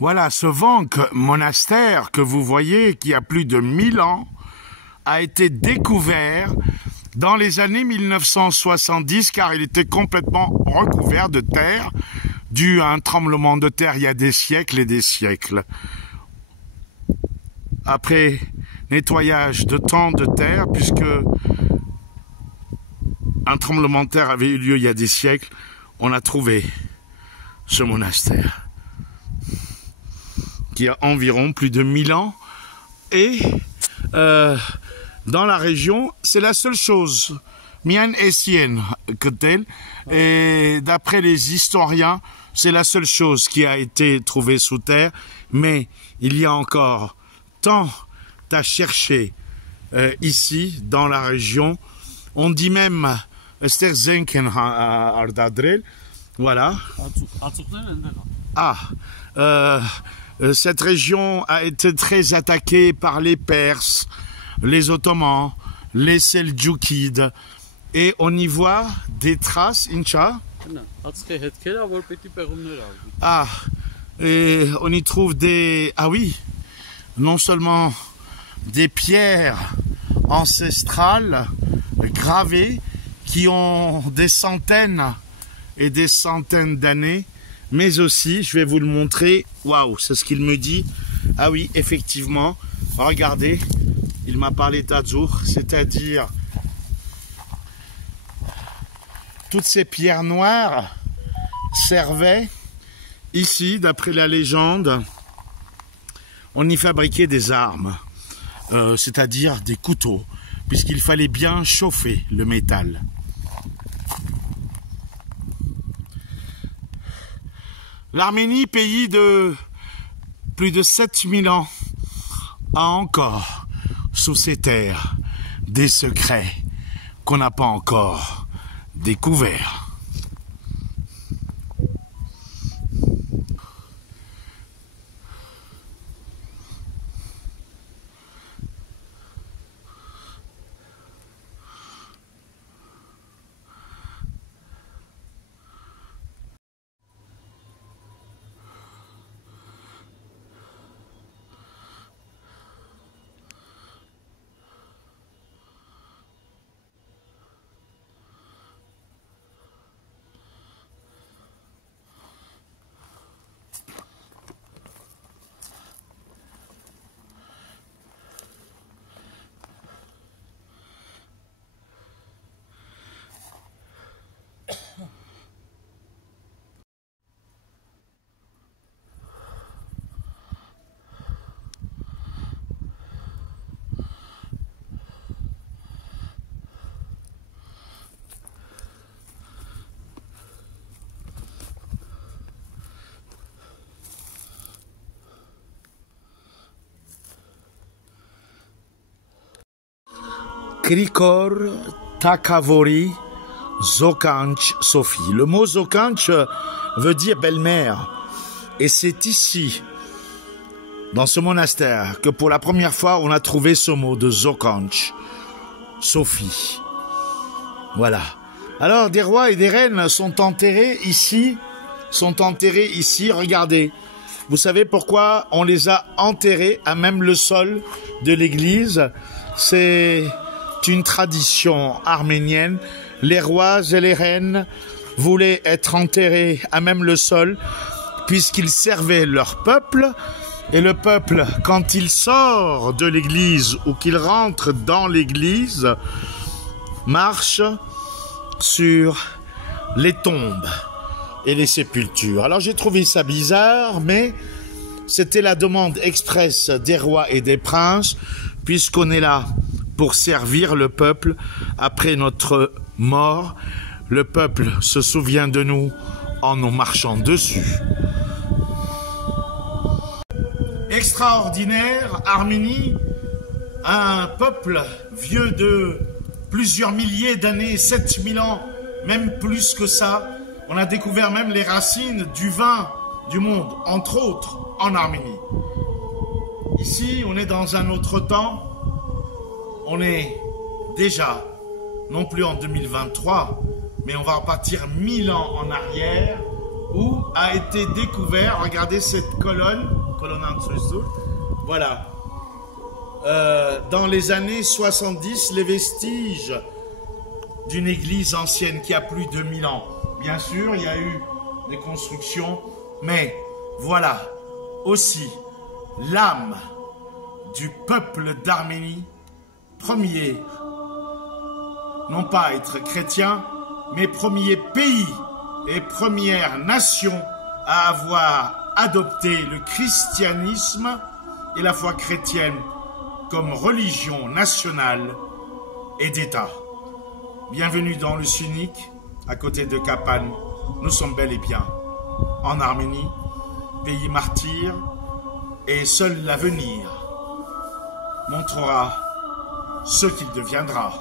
Voilà, ce Vank monastère que vous voyez, qui a plus de 1000 ans, a été découvert dans les années 1970, car il était complètement recouvert de terre, dû à un tremblement de terre il y a des siècles et des siècles. Après nettoyage de temps de terre, puisque un tremblement de terre avait eu lieu il y a des siècles, on a trouvé ce monastère qui a environ plus de 1000 ans, et dans la région, c'est la seule chose, Mian et Sien, que tel, et d'après les historiens, c'est la seule chose qui a été trouvée sous terre, mais il y a encore tant à chercher ici, dans la région. On dit même Sterzenken Ardadrel, voilà. Cette région a été très attaquée par les Perses, les Ottomans, les Seldjoukides, et on y voit des traces, Incha. Et on y trouve des... Ah oui, non seulement des pierres ancestrales gravées qui ont des centaines et des centaines d'années, mais aussi, je vais vous le montrer, waouh, c'est ce qu'il me dit. Ah oui, effectivement, regardez, il m'a parlé d'Azur, c'est-à-dire toutes ces pierres noires servaient ici, d'après la légende, on y fabriquait des armes, c'est-à-dire des couteaux, puisqu'il fallait bien chauffer le métal. L'Arménie, pays de plus de 7000 ans, a encore sous ses terres des secrets qu'on n'a pas encore découverts. Krikor Takavori Zokanch Sophie. Le mot Zokanch veut dire belle-mère. Et c'est ici, dans ce monastère, que pour la première fois, on a trouvé ce mot de Zokanch Sophie. Voilà. Alors, des rois et des reines sont enterrés ici. Regardez. Vous savez pourquoi on les a enterrés à même le sol de l'église? C'est une tradition arménienne. Les rois et les reines voulaient être enterrés à même le sol puisqu'ils servaient leur peuple, et le peuple, quand il sort de l'église ou qu'il rentre dans l'église, marche sur les tombes et les sépultures. Alors j'ai trouvé ça bizarre, mais c'était la demande expresse des rois et des princes, puisqu'on est là pour servir le peuple après notre mort. Le peuple se souvient de nous en nous marchant dessus. Extraordinaire, Arménie, un peuple vieux de plusieurs milliers d'années, 7000 ans, même plus que ça, On a découvert même les racines du vin du monde, entre autres en Arménie. Ici, on est dans un autre temps. On est déjà, non plus en 2023, mais on va repartir 1000 ans en arrière, où a été découvert, regardez cette colonne voilà. Dans les années 70, les vestiges d'une église ancienne qui a plus de 1000 ans. Bien sûr, il y a eu des constructions, mais voilà aussi l'âme du peuple d'Arménie, premier, non pas à être chrétien, mais premier pays et première nation à avoir adopté le christianisme et la foi chrétienne comme religion nationale et d'État. Bienvenue dans le Syunik, à côté de Kapan. Nous sommes bel et bien en Arménie, pays martyr, et seul l'avenir montrera ce qu'il deviendra.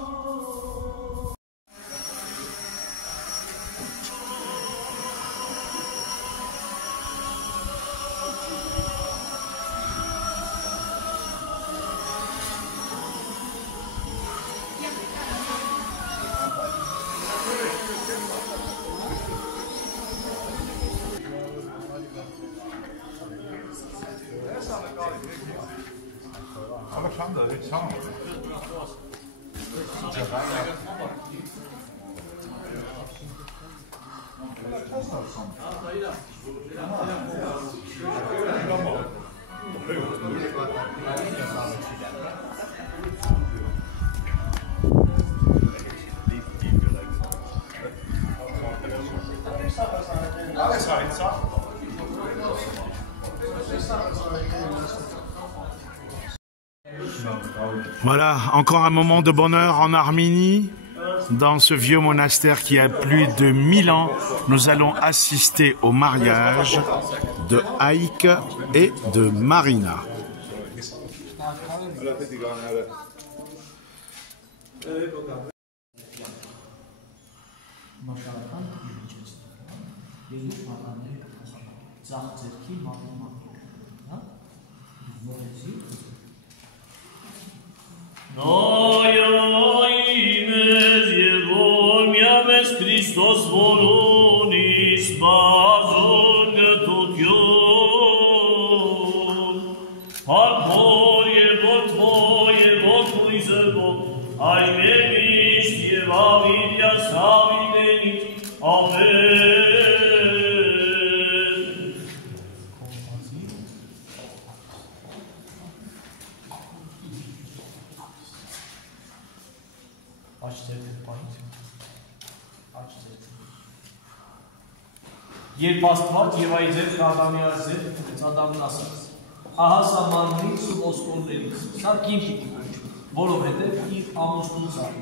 Voilà, encore un moment de bonheur en Arménie. Dans ce vieux monastère qui a plus de 1000 ans, nous allons assister au mariage de Haïk et de Marina. Christos volonis bazon getotion Alporie botvoje botluizebo Aimenis jevavilia savidenit Amen. Երբ Աստված եւ այ ձեր Ադամիազեր Ադամն ասաց. Ահա սամաններից ու ոսկորներից, սա կին պիտի կոչվի, որովհետև իր ամուսնուց արի։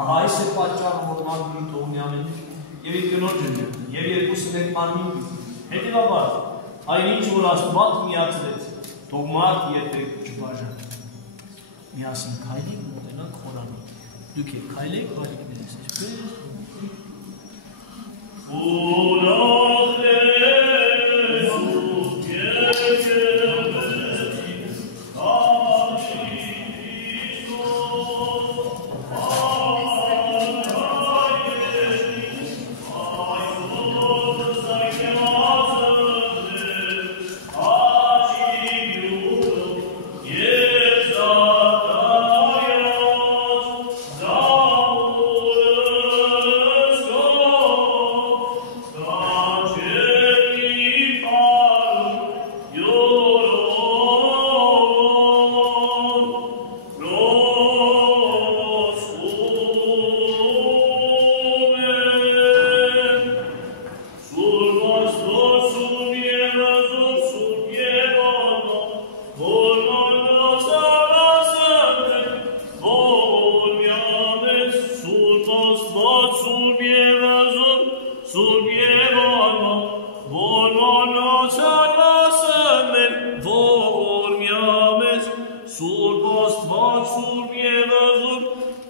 Ահա այս է պատճառը, որ մարմինի թողնի ամեն եւ իր կնոջը եւ երկուսին հետ մարմին պիտի։ Հետևաբար, այնինչ որ Աստված միացրեց, թող մարդ երբեք չբաժանի։ Միասին քայլենք մոտենանք խորանին։ Դուք եք քայլեք, բարիկներս, այսպես։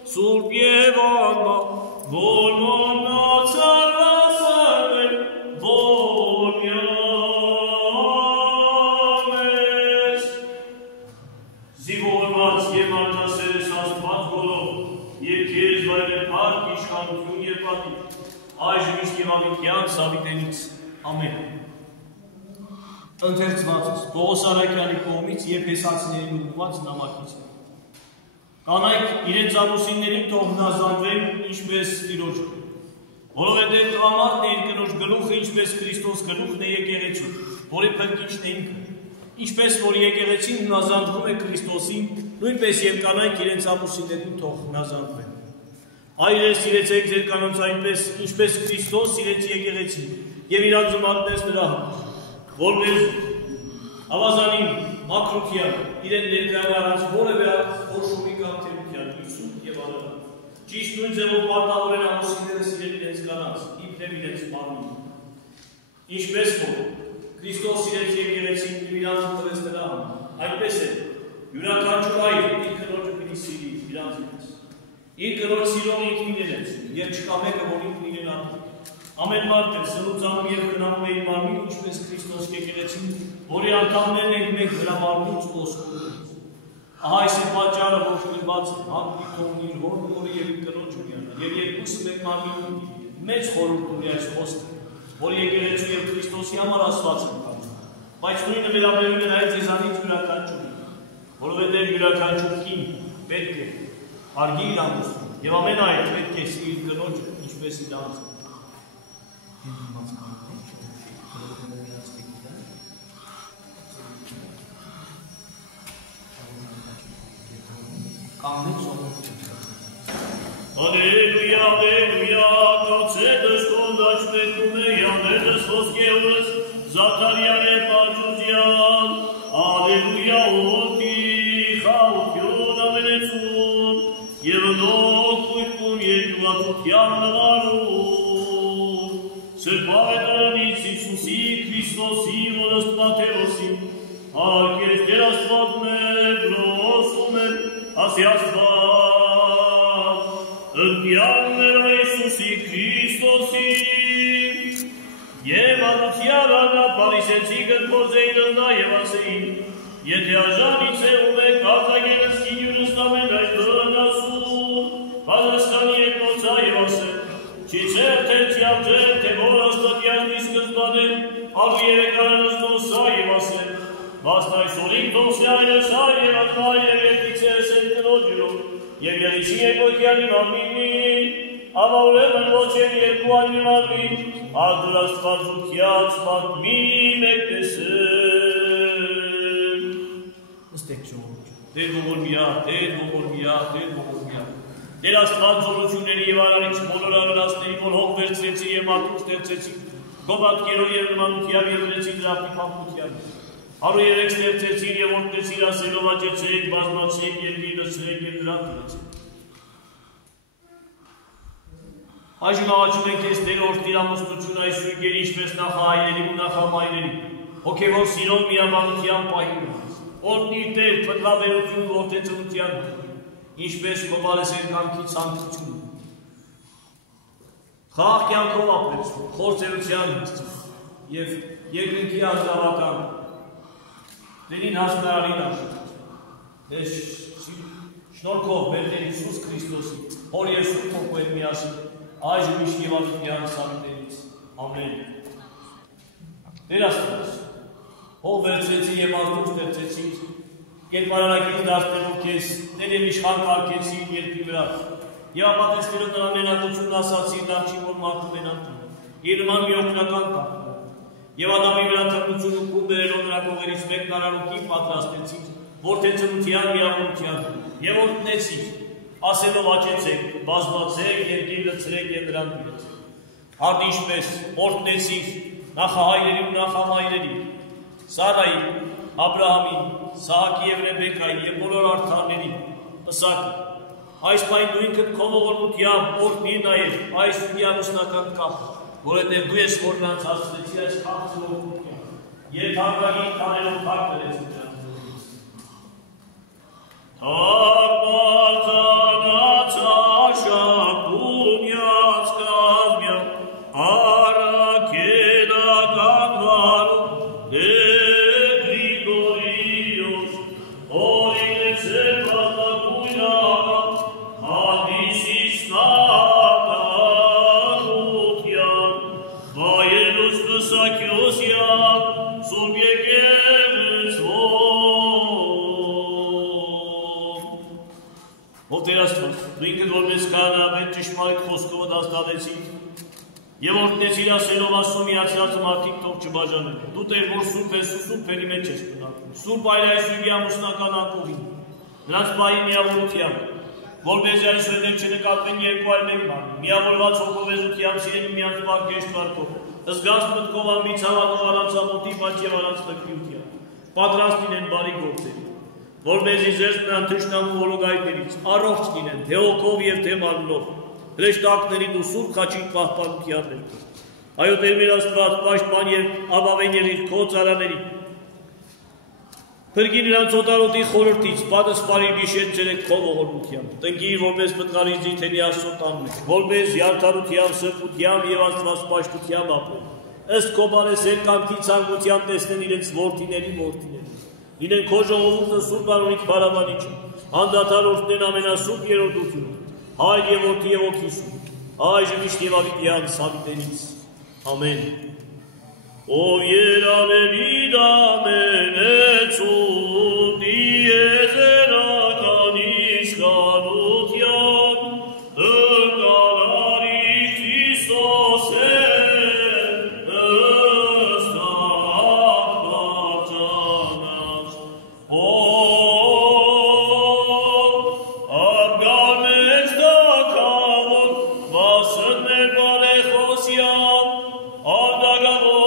Sul pievano, volano, sarà Ավիկյան Սավիտենից, ամեն։ Ընթերցվածս, Պողոս Արաքյանի կողմից եփեսացիներին ուղղված նամակից։ Կանայք իրենց ամուսիններին թող հնազանդվեն ինչպես Տիրոջ, որովհետև տղամարդն է իր կնոջ գլուխը, ինչպես Քրիստոս գլուխն է եկեղեցու, որի փրկիչն է ինքը։ Ինչպես որ եկեղեցին հնազանդվում է Քրիստոսին, նույնպես եւ կանայք իրենց ամուսիններին թող հնազանդվեն։ Այրես սիրեցեք ձեր կանանց այնպես, ինչպես Քրիստոս սիրեց եկեղեցին եւ իրան զմատնեց նրա համար, որպես ավազանին մաքրության իրեն ներկայանալ որևէ խոշորի կամ թերության ուսում եւ արարած։ Ճիշտ նույն ձևով պարտավոր են ամուսինները սիրել իրենց կանանց, իբրև իրենց մարմինը։ Ինչպես որ Քրիստոս սիրեց եկեղեցին եւ իրանց տվեց նրա համար, այնպես է յուրաքանչյուր այր իր կնոջը պիտի սիրի իրանց պես։ Իր կնոջ սիրող ինքն իրենց եւ չկա մեկը, որ ինքն իրեն ատի։ Ամեն մարդ է սնուցանում եւ գնանում է իր մարմինը, ինչպես Քրիստոս եկեղեցին, որի անդամներն ենք մենք նրա մարմնից ոսկորից։ Ահա այս է պատճառը, որ գրված է, հանդի թողնի իր հորը, որը եւ իր կնոջը միանա, եւ երկուսը մեկ մարմին մեծ խորհուրդ ունի այս խոսքը, որ եկեղեցու եւ Քրիստոսի համար ասված են կան։ Բայց նույնը վերաբերում է նաեւ ձեզանից յուրաքանչյուրին, որովհետեւ յուրաքանչյուր կին պետք է հարգի իր ամուսնուն եւ ամեն այլ պետք է սիրի իր կնոջը, ինչպես իր անձը։ Ալելույա, ալելույա, կացետս կոնդաչ պետում է, յանետս ոսկեղս, Զաքարյան է պաճուզյան, ալելույա, ոտի, խաղություն ամենեցուն, և նոտ կույտում երկուղացության նվարում, սրպավետրանից Իսուսի, Քրիստոսի, որստ Մաթեոսի, արկես դեր աստվածն է, գրոսում է, ասի աստված, ընտյաններ Իսուսի Քրիստոսի, և անության անա պարիսեցի գտպոզեին ընդա և ասեին, եթե աժանից է ում է կատագենս կինյունս տամեն այդ բրնասուն, պատասխանի եկնոցա և ասել, չի ձեր թե չյալ ձեր, թե որ աստատյան մի սկզբանեն, արու երեկանանս դոսա և ասել, բաստ այսօրին դոսյանս այ և ատմայ և երդից է սեն կնոջրով, և երիչի եկոտյանի մարմինին, Ava ուրեմն ոչ են երկու այնի մարմին, ադուր աստվածությաց պատմի մեկտեսեմ։ Նստեք ժողովուրդ։ Տեր ողորմյա, Տեր ողորմյա, Տեր ողորմյա։ Տեր աստված զորությունների և արարիչ բոլոր արարածների, որ հող վերցրեցի և մարդուց ստեղծեցի, գոբատկերով և նմանությամբ եզրեցի դրախտի փամփությամբ։ Հարու երեք ստեղծեցին և օրտնեցին ասելով աճեցեք, բազմացեք, երկիր լցրեք և նրան տիրեցեք։ Այժմ աղաչում ենք ես Տեր օրհնիր ամուսնություն այս զույգերի ինչպես նախահայրերի ու նախամայրերի, հոգևոր սիրով միաբանության պահին, օրհնիր Տեր փրկաբերություն որդեծնության, ինչպես կովալես երկանքի ցանկությունը, խաղաղ կյանքով ապրեցում, խորձերության և երկնքի ազնավական, Տերին հասնարարին աշխատում, Տեր շնորհքով մեր Տեր Հիսուս Քրիստոսի, Հոր և Սուրբ Հոգու հետ միասին, այժմ միշտ և ալիքյան սարիտերից, ամեն։ Տեր աստված, հող վերցրեցի և մարդուց ստեղծեցիր, կերպարանակից դարձնելով քեզ, Տեր և իշխան կարգեցիր երկրի վրա, և ապատեսնելով նրա մենակությունն ասացիր դարձի, որ մարդու մենակություն, իր նման մի օգնական կա, և Ադամի վրա թռնությունը կում բերելով նրա կողերից մեկն արարուկի պատրաստեցիր, որդեծնության միավորության, և օրհնեցիր, ասելով աճեցեք, բազմացեք, երկիր լցրեք և նրան տիրեցեք։ Արդ ինչպես օրհնեցիր նախահայրերի ու նախամայրերի, Սարայի, Աբրահամի, Սահակի և Ռեբեկայի և բոլոր արդարների, Պսակը, այս պայն դու ինքդ քո ողորմությամբ օրհնիր նաև այս միամուսնական կապը, որովհետև դու ես որ նրանց հասցրեցի այս քաղցր ողորմությամբ, և թանկագին կանելով փակ դրեցի նրանց։ Սակյոսյա, Սուրբ եկեղեցվով։ Ով Տեր Աստված, դու ինքդ որպես քահանապետ ճշմարիտ խոսքով դաստանեցիր եւ օրհնեցիր ասելով ասում միացած մարդիկ թող չբաժանեն։ Դու Տեր որ սուրբ ես ու սուրբերի մեջ ես բնակվում։ Սուրբ այրայսույգի ամուսնական ակողին, նրանց պահի միավորությամբ, որպես այսօր չնկատվեն երկու այլների մարմին, միավորված հոգովեզությամբ սիրելի միանց պարկեշտ վարկով, զգաց մտքով ամբից հավատով առանց ամոթի պաճ եւ առանց տկրությամբ, պատրաստ լինեն բարի գործերի, որպեսզի ձեզ նրան թշնամու որոգայներից առողջ լինեն, թե հոգով եւ թե մարմնով, հրեշտակների ու սուրբ խաչի պահպանության ներքո։ Այո Տեր մեր Աստված, պաշտպան եւ ապավեն եղիր քո ծառաների։ Փրկի նրանց օտարոտի խորհրդից, պատասպարի գիշեր ցերեկ քո ողորմությամբ։ Տնկիր որպես մտղարից ձիթենի Աստծո տան մեջ, որպես արդարությամբ, սրբությամբ եւ Աստված պաշտությամբ ապրեն։ Ըստ քո բարեսեր կամքի ցանկությամբ տեսնեն իրենց որդիների։ Լինեն քո ժողովուրդը սուրբ անունիք բարավանիչը, անդադար օրհնեն ամենասուրբ երրորդությունը, Հայր եւ Որդի եւ Հոգի Սուրբ, այժմ միշտ եւ ավիտյան սավիտենից։ Ամեն։ Ով երանելի դամենեցու դիեզերականի սխանության, դրկարարի Քրիստոս է, ըստակ բարձանած, ով արգար մեծ դակավոր, վասն մեր բարեխոսյան, արդագավոր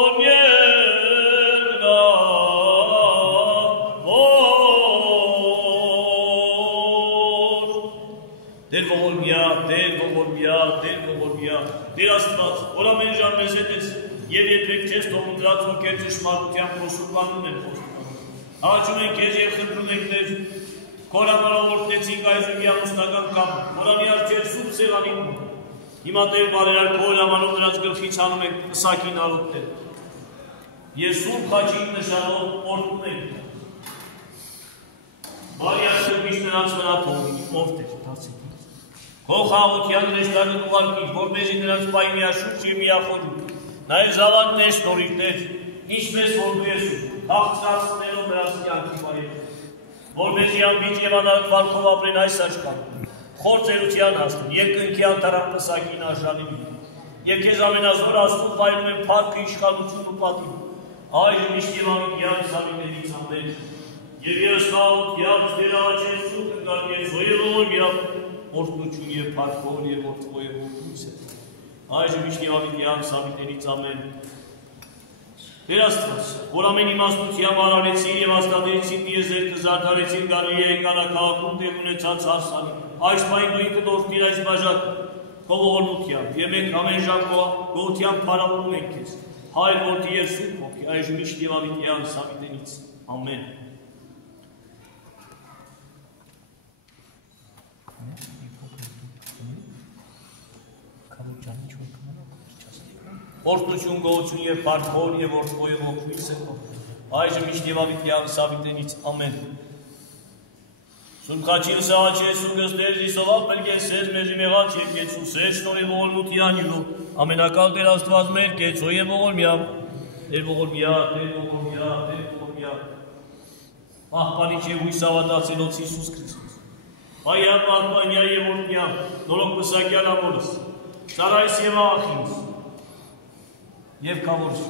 Տեր Աստված, որ ամեն ժամ մեզ հետ ես եւ երբեք չես թողնում դրած ոգեր ճշմարտությամբ խոստովանում են խոստովանում։ Աղաչում ենք քեզ եւ խնդրում ենք Տեր, քո հրամանավորեցինք այժմ միամուսնական կամը, որանի առջև սուրբ սեղանին։ Հիմա Տեր բարերար քո հրամանով նրանց գլխից հանում ենք պսակի նարոդներ։ Եվ սուրբ խաչի նշանով օրհնում ենք։ Բարի Աստված միշտ նրանց վրա թողնի, ով Տեր, դարձի։ Քո խաղաղության հրեշտակը ուղարկիր, որպեսզի նրանց պահի միաշուրջ եւ միախորհուրդ, նաեւ զավակներ շնորհիվներ, ինչպես որ դու ես հաղթացնելով նրանց կյանքի բարերը, որպեսզի անբիջ եւ անարատ վարքով ապրեն այս աշխարհում, խոր ծերության հասնեն, երկնքի անտարան պսակին արժանի լինեն, եւ քեզ ամենազոր Աստծուն վայելում են փառքը, իշխանություն ու պատիվ, այժմ միշտ եւ ամենայն սավիներից ամեն, եւ ես խաղաղության Տեր աջեսու կգարկես ողորմյա օրհնություն եւ փառքով եւ որդվո եւ որդուց է։ Այժմ միշտ եւ ավիտյան սավիտերից ամեն։ Տեր Աստված, որ ամեն իմաստությամբ արարեցին եւ աստատերեցին դիեզերքը զարդարեցին Գալիլեայի կառաքաղաքում տեղ ունեցած հարսանին։ Այս պահին դու ինքդ օրհնիր այս բաժակը քո ողորմությամբ եւ մենք ամեն ժամ գոհությամբ փառաբանում ենք քեզ։ Հայր Որդի եւ Սուրբ Հոգի, այժմ միշտ եւ ավիտյան սավիտերից ամեն։ Օրհնություն, գոհություն եւ փառքով եւ որդվո եւ ողջույն սրբով, այժմ միշտ եւ ավիտյան սավիտենից ամեն։ Սուրբ խաչի սաղաչես ու գստեր զիսովալ պրգեսեր մեզի մեղաց եւ կեցուսեր շնորհի ողորմության յուրու, ամենակալ Տեր Աստված մեր կեցո եւ ողորմյա, Տեր ողորմյա, Տեր ողորմյա, Տեր ողորմյա, պահպանիչ եւ հույս ավատացելոց Հիսուս Քրիստոս, Հայա պահպանյա եւ ողորմյա, նորոգ պսակյալ ամորս, Սարայս եւ աղախինս, Եվ կավորս,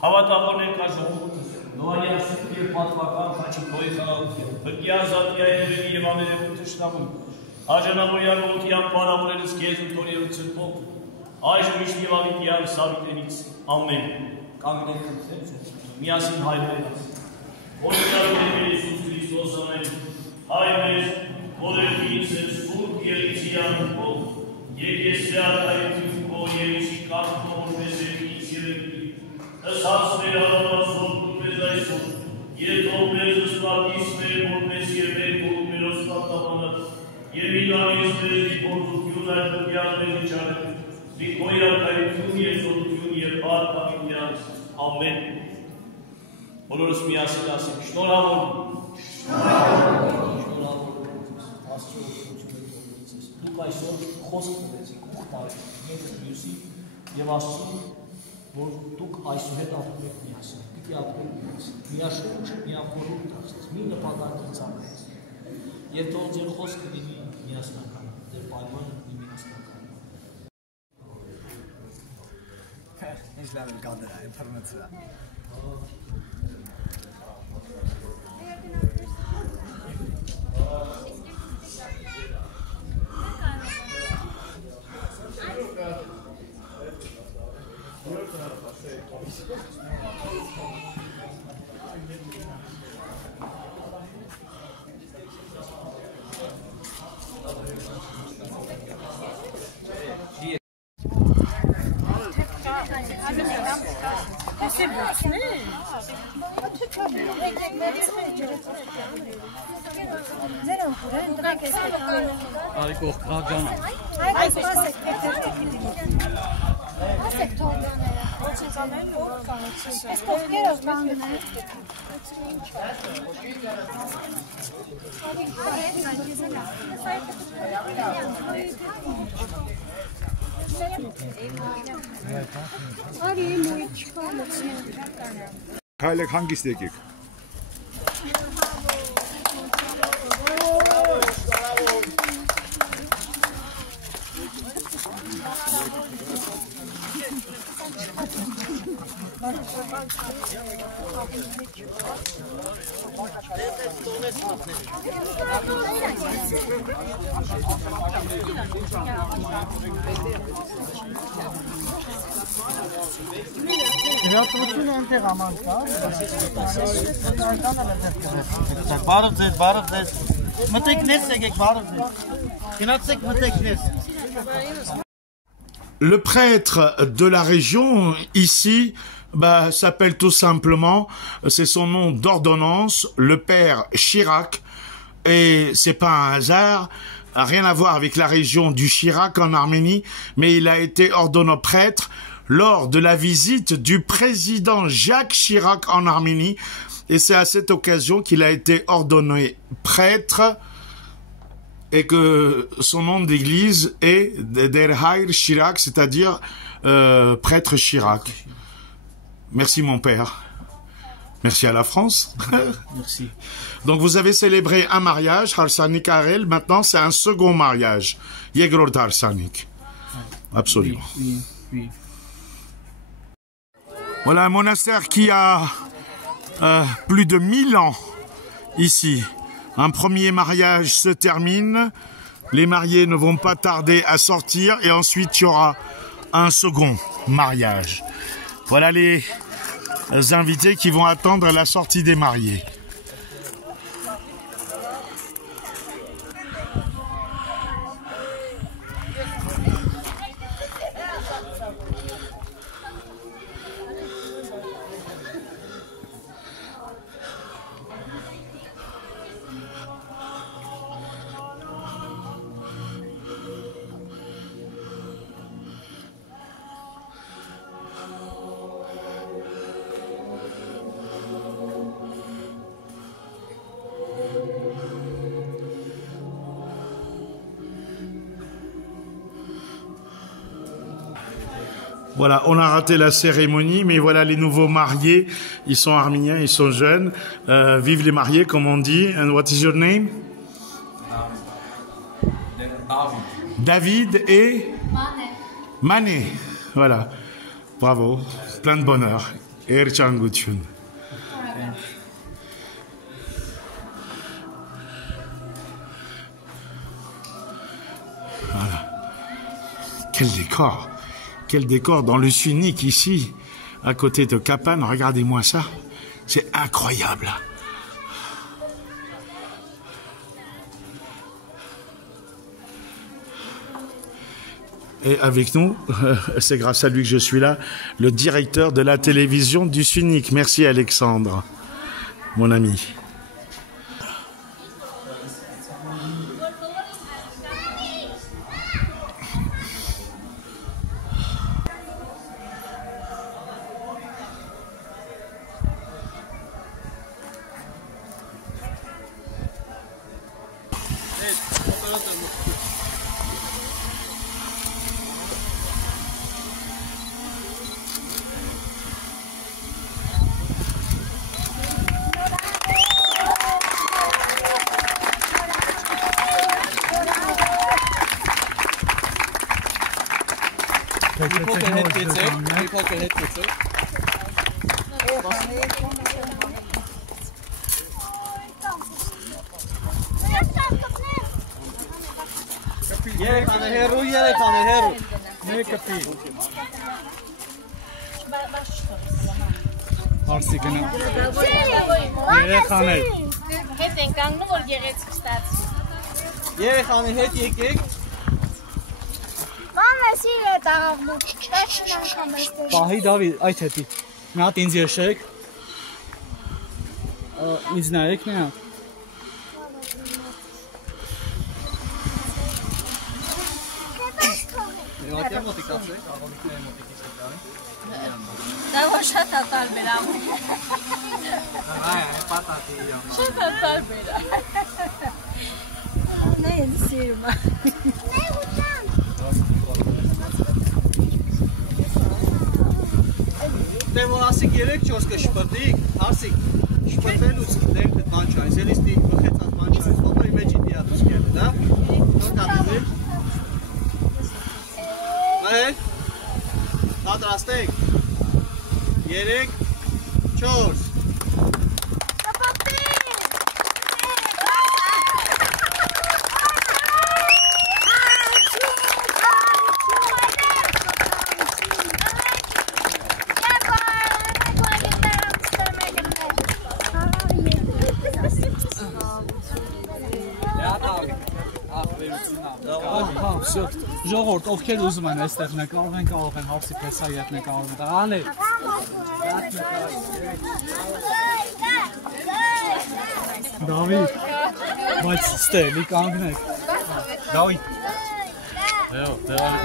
հավատավորներ կա ժողովուրդս, նոայյան սուրբ և պատվական խաչի քոյի խաղաղության, բրկյա զատյայի նվերի և ամերևուն թշնամուն, աժանավորյա գողության պարավորելս կեզ ու թորերուց սրբով, այժմ միշտ և ավիտյան սավիտենից, ամեն, կանգնել խնդրեմ ձեզ, միասին հայր մերս, որքյալ մեր Հիսուս Քրիստոս ամեն, հայր մեր, որերքին սեր սուրբ եղիցի անքով, եկես թե արդայություն քո եղիցի կազմով Ըսած մեր արամասով մեզ այսօր, եթով մեզ ըստատիս մեր որպես և մեր կողմ մեր ըստատամանած, և իդանիս մեզի փորձություն այդ բգյան մեր իչարել, մի քոյ արդայություն և սոտություն և պարկ ամինյանց, ամեն։ Բոլորս միասին ասենք, շնորհավոր Աստծո դուք այսօր խոսք տվեցիք ուխտարեք, մեկը մյուսի և Աստծո որ դուք այսուհետ ապրում եք միասին, պիտի ապրեք միասին, միաշունչ, միախորհուրդ դարձած, մի նպատակից ամենից։ Եվ թող ձեր խոսքը լինի միասնական, ձեր պայմանը լինի միասնական։ Ինչ լավ էլ կադր է, ինֆորմացիա։ Արի կողքա ջան։ Այս ասեք, ասեք թողնաները, ոչինչանել ու կանեցին։ Այս կողքերով կանգնել։ Արի մույթ չկալեցին։ Քայլեք հանգիստ եկեք։ Հրատությունը այնտեղ աման կա։ Բարև ձեզ, բարև ձեզ։ Մտեք ներս եկեք, բարև ձեզ։ Գնացեք մտեք ներս։ Le prêtre de la région, ici, s'appelle tout simplement, c'est son nom d'ordonnance, le père Chirac, et c'est pas un hasard, rien à voir avec la région du Chirac en Arménie, mais il a été ordonné prêtre lors de la visite du président Jacques Chirac en Arménie, et c'est à cette occasion qu'il a été ordonné prêtre, et que son nom d'église est Der Heil Chirac, c'est-à-dire prêtre Chirac. Merci mon père. Merci à la France. Merci. Donc vous avez célébré un mariage, Harsanik Arel, maintenant c'est un second mariage, Yegror Harsanik. Absolument. Oui, oui. Voilà un monastère qui a plus de 1000 ans ici. Un premier mariage se termine, les mariés ne vont pas tarder à sortir et ensuite il y aura un second mariage. Voilà les invités qui vont attendre la sortie des mariés. Voilà, on a raté la cérémonie, mais voilà les nouveaux mariés. Ils sont arméniens, ils sont jeunes. Vive les mariés, comme on dit. And what is your name? David et Mané. Voilà. Bravo. Plein de bonheur. Erçanguçun. Voilà. Quel décor! Quel décor dans le sunnique ici, à côté de Kapan. Regardez-moi ça. C'est incroyable. Et avec nous, c'est grâce à lui que je suis là, le directeur de la télévision du sunnique. Merci Alexandre, mon ami. հետ գցեք։ Երեքան է հերու, երեքան է հերու։ Մեկը պի։ Հարսի գնա։ Երեքան է։ Հետ են կանգնում, որ գեղեցիկ ստացվի։ Երեքան է հետ եկեք։ Մամա սիրը տաղավնու։ Պահի Դավիթ, այդ հետի։ Մի հատ ինձ եշեք։ Ինձ նայեք մի հատ։ Եվատի մոտիկացեք, աղոնիքների մոտիկիսեք դարի։ Դա որ շատ ատարբեր ամու։ Այ, պատատի իամ։ Շատ ատարբեր։ Նա են սիրում։ Դե որ ասիկ 3-4 կշպրտիկ, ասիկ շպրտելուց դեմքդ ման չայս, էլիս դի վխեցած ման չայս, ոպրի մեջի դիատուս կերպ, դա? Նոր կատիզիկ։ Մայր, պատրաստեք, 3, 4 Ժողորդ, ովքեր ուզում են այստեղ նկարվեն, կարող են հարսի պեսա ետ նկարվեն, ալեք։ Դավիթ, բայց ստելի կանգնեք։ Դավիթ։ Եո, տեղալի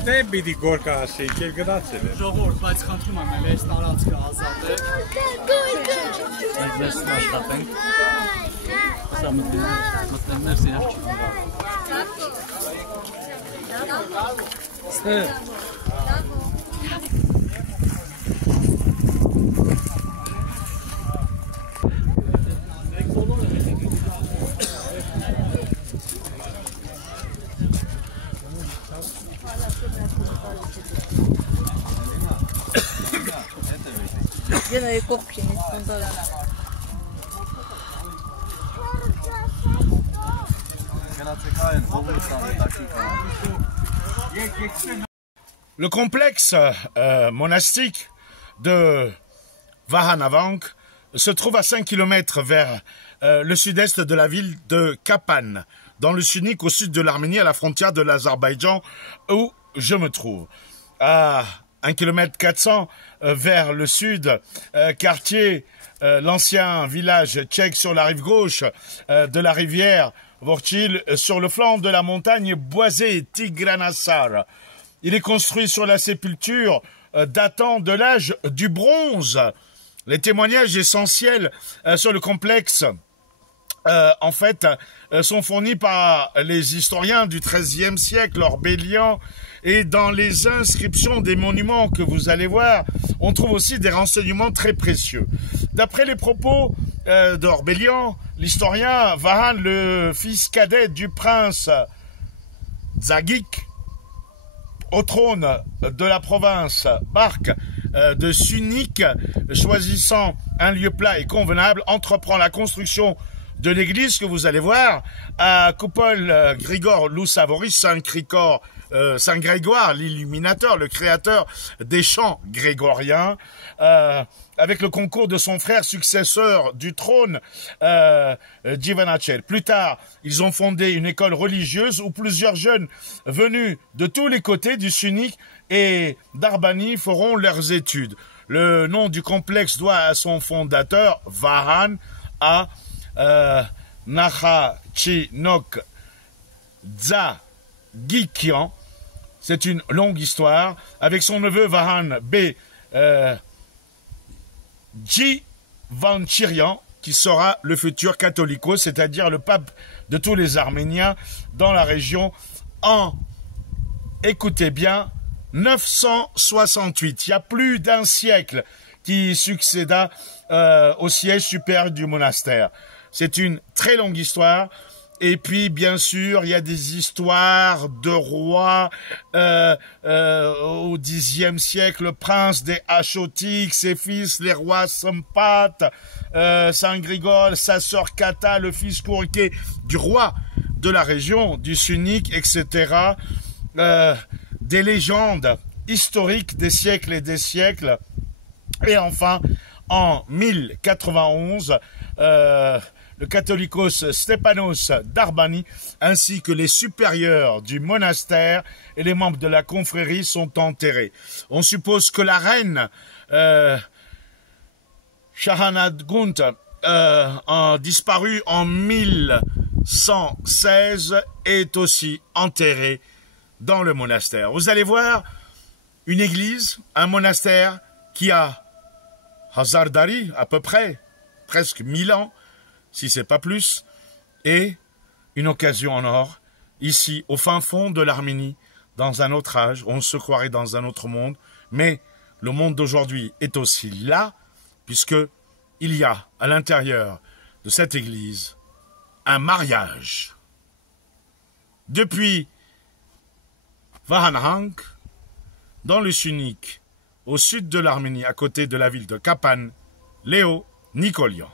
Դե պիտի գորկա ասեիք և գնացել է։ Ժողորդ, բայց խնդրում եմ էլ այս տարածքը ազատ է։ Այդ մեզ աշխատենք։ Սա մտնեմներ սիրավ չի։ Ստե։ Գնա կողքին ստանդարտ։ Le complexe monastique de Vahanavank se trouve à 5 km vers le sud-est de la ville de Kapan, dans le Sunnik, au sud de l'Arménie, à la frontière de l'Azerbaïdjan, où je me trouve. À 1 km 400 vers le sud, quartier, l'ancien village tchèque sur la rive gauche de la rivière Vorchil, sur le flanc de la montagne boisée Tigranassar. Il est construit sur la sépulture datant de l'âge du bronze. Les témoignages essentiels sur le complexe en fait, sont fournis par les historiens du XIIIe siècle, Orbélian, et dans les inscriptions des monuments que vous allez voir, on trouve aussi des renseignements très précieux. D'après les propos d'Orbélian, l'historien Vahan, le fils cadet du prince Zagik, au trône de la province Bark de Sunnik, choisissant un lieu plat et convenable, entreprend la construction de l'église que vous allez voir à coupole Grigor Loussavoris, Saint Grégoire, l'illuminateur, le créateur des chants grégoriens, avec le concours de son frère successeur du trône, Jivanachel. Plus tard, ils ont fondé une école religieuse où plusieurs jeunes venus de tous les côtés du Sunnik et d'Arbanie feront leurs études. Le nom du complexe doit à son fondateur, Vahan, à Nachachinok Dzagikian. C'est une longue histoire. Avec son neveu Vahan B. Jivanchirian, qui sera le futur catholico, c'est-à-dire le pape de tous les Arméniens dans la région en, écoutez bien, 968. Il y a plus d'un siècle qui succéda au siège supérieur du monastère. C'est une très longue histoire Et puis, bien sûr, il y a des histoires de rois au Xe siècle, le prince des Achotiques, ses fils, les rois Sampat, Saint Grigol, sa sœur Kata, le fils courriquet du roi de la région, du Sunnique, etc. Des légendes historiques des siècles et des siècles. Et enfin, en 1091, le catholicos Stepanos d'Arbani, ainsi que les supérieurs du monastère et les membres de la confrérie sont enterrés. On suppose que la reine Shahanadgunt a disparu en 1116, est aussi enterrée dans le monastère. Vous allez voir une église, un monastère qui a Hazardari à peu près, presque 1000 ans, si c'est pas plus, et une occasion en or, ici, au fin fond de l'Arménie, dans un autre âge, on se croirait dans un autre monde, mais le monde d'aujourd'hui est aussi là, puisque il y a à l'intérieur de cette église un mariage. Depuis Vahanhank, dans le Sunnique, au sud de l'Arménie, à côté de la ville de Kapan, Léo Nicolian.